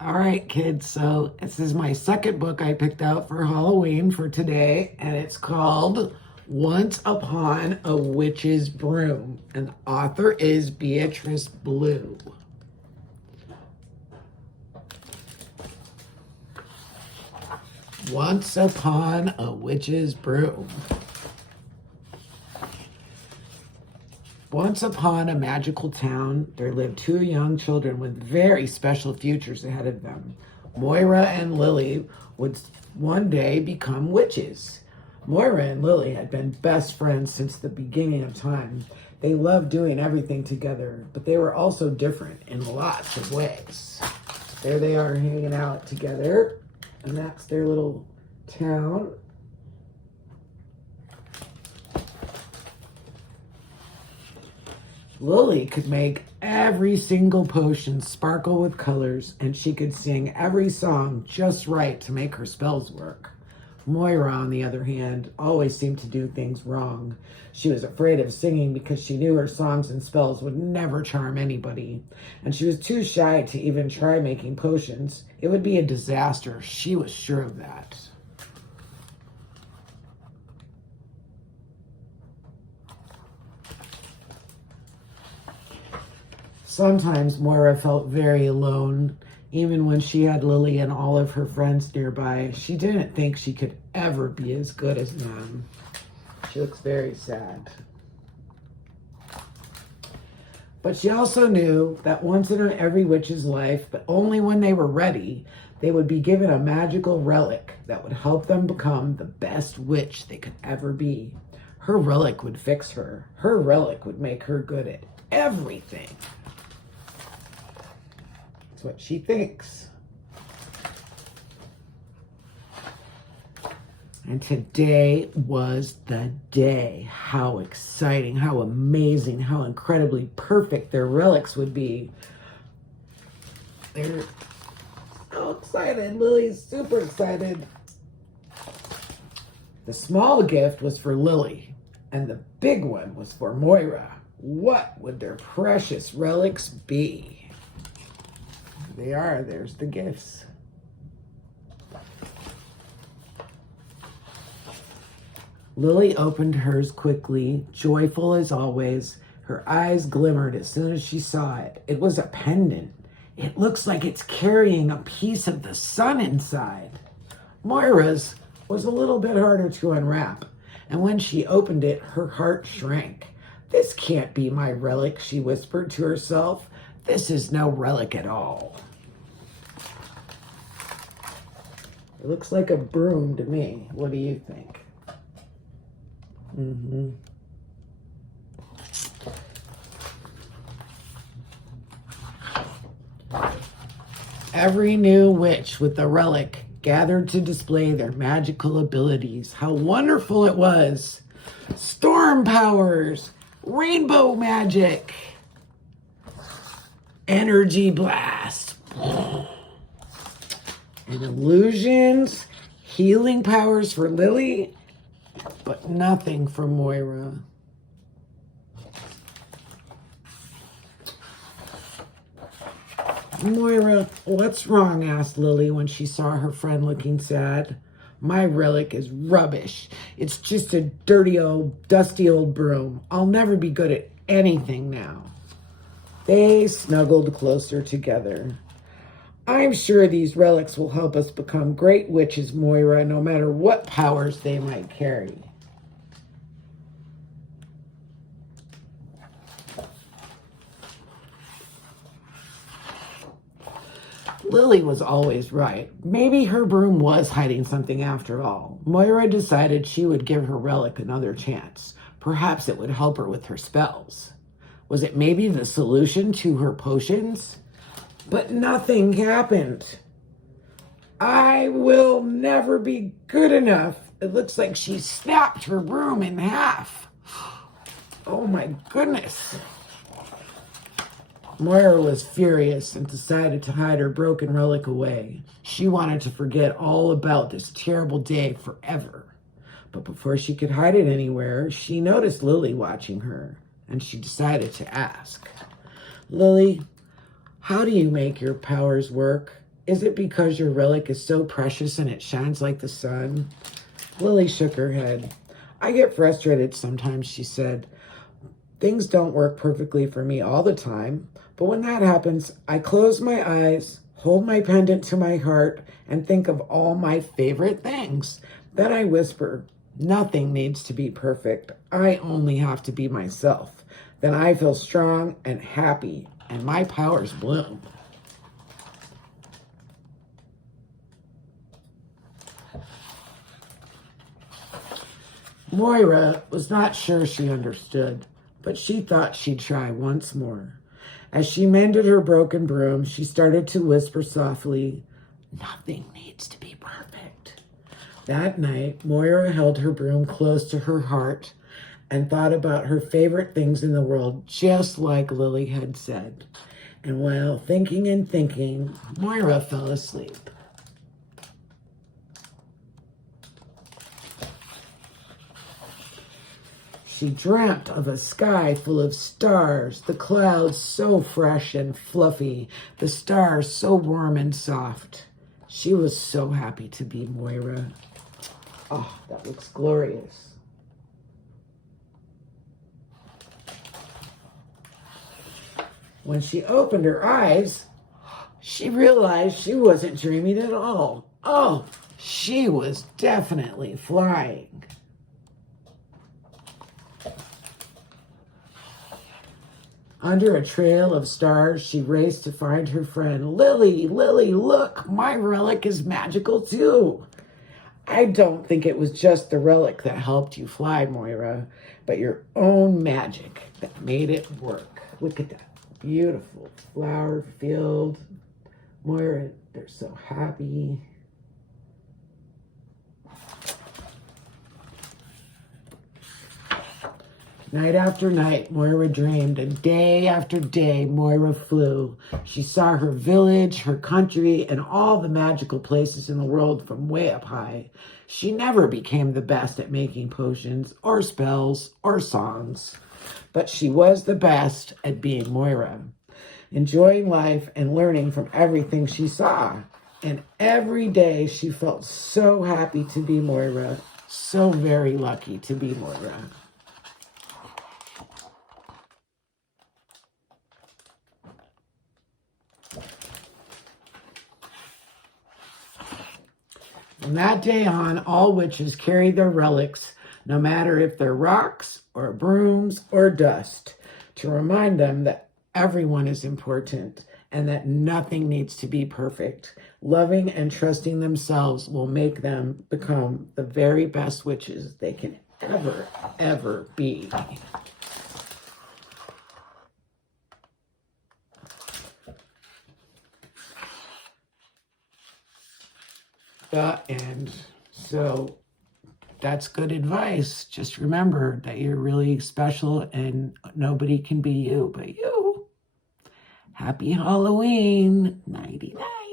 All right, kids. So this is my second book I picked out for Halloween for today, and it's called Once Upon a Witch's Broom. And the author is Beatrice Blue. Once Upon a Witch's Broom. Once upon a magical town, there lived two young children with very special futures ahead of them. Moira and Lily would one day become witches. Moira and Lily had been best friends since the beginning of time. They loved doing everything together, but they were also different in lots of ways. There they are hanging out together, and that's their little town. Lily could make every single potion sparkle with colors, and she could sing every song just right to make her spells work. Moira, on the other hand, always seemed to do things wrong. She was afraid of singing because she knew her songs and spells would never charm anybody, and she was too shy to even try making potions. It would be a disaster. She was sure of that. Sometimes Moira felt very alone, even when she had Lily and all of her friends nearby. She didn't think she could ever be as good as them. She looks very sad. But she also knew that once in every witch's life, but only when they were ready, they would be given a magical relic that would help them become the best witch they could ever be. Her relic would fix her. Her relic would make her good at everything. What she thinks. And today was the day. How exciting, how amazing, how incredibly perfect their relics would be. They're so excited. Lily's super excited. The small gift was for Lily, and the big one was for Moira. What would their precious relics be? They are. There's the gifts. Lily opened hers quickly, joyful as always. Her eyes glimmered as soon as she saw it. It was a pendant. It looks like it's carrying a piece of the sun inside. Moira's was a little bit harder to unwrap, and when she opened it, her heart shrank. This can't be my relic, she whispered to herself. This is no relic at all. It looks like a broom to me. What do you think? Every new witch with the relic gathered to display their magical abilities. How wonderful it was! Storm powers, rainbow magic, energy blast, and illusions, healing powers for Lily, but nothing for Moira. Moira, what's wrong? Asked Lily when she saw her friend looking sad. My relic is rubbish. It's just a dirty old, dusty old broom. I'll never be good at anything now. They snuggled closer together. I'm sure these relics will help us become great witches, Moira, no matter what powers they might carry. Lily was always right. Maybe her broom was hiding something after all. Moira decided she would give her relic another chance. Perhaps it would help her with her spells. Was it maybe the solution to her potions? But nothing happened. I will never be good enough. It looks like she snapped her broom in half. Oh my goodness. Moira was furious and decided to hide her broken relic away. She wanted to forget all about this terrible day forever. But before she could hide it anywhere, she noticed Lily watching her, and she decided to ask. Lily, how do you make your powers work? Is it because your relic is so precious and it shines like the sun? Lily shook her head. I get frustrated sometimes, she said. Things don't work perfectly for me all the time, but when that happens, I close my eyes, hold my pendant to my heart, and think of all my favorite things. Then I whisper, nothing needs to be perfect. I only have to be myself. Then I feel strong and happy, and my powers bloom. Moira was not sure she understood, but she thought she'd try once more. As she mended her broken broom, she started to whisper softly, nothing needs to be perfect. That night, Moira held her broom close to her heart and thought about her favorite things in the world, just like Lily had said. And while thinking and thinking, Moira fell asleep. She dreamt of a sky full of stars, the clouds so fresh and fluffy, the stars so warm and soft. She was so happy to be Moira. Oh, that looks glorious. When she opened her eyes, she realized she wasn't dreaming at all. Oh, she was definitely flying. Under a trail of stars, she raced to find her friend. Lily, Lily, look, my relic is magical too. I don't think it was just the relic that helped you fly, Moira, but your own magic that made it work. Look at that beautiful flower field. Moira, they're so happy. Night after night, Moira dreamed, and day after day, Moira flew. She saw her village, her country, and all the magical places in the world from way up high. She never became the best at making potions, or spells, or songs, but she was the best at being Moira, enjoying life and learning from everything she saw. And every day, she felt so happy to be Moira, so very lucky to be Moira. From that day on, all witches carried their relics, no matter if they're rocks or brooms or dust, to remind them that everyone is important and that nothing needs to be perfect. Loving and trusting themselves will make them become the very best witches they can ever be. And so that's good advice. Just remember that you're really special and nobody can be you but you. Happy Halloween. Nighty night.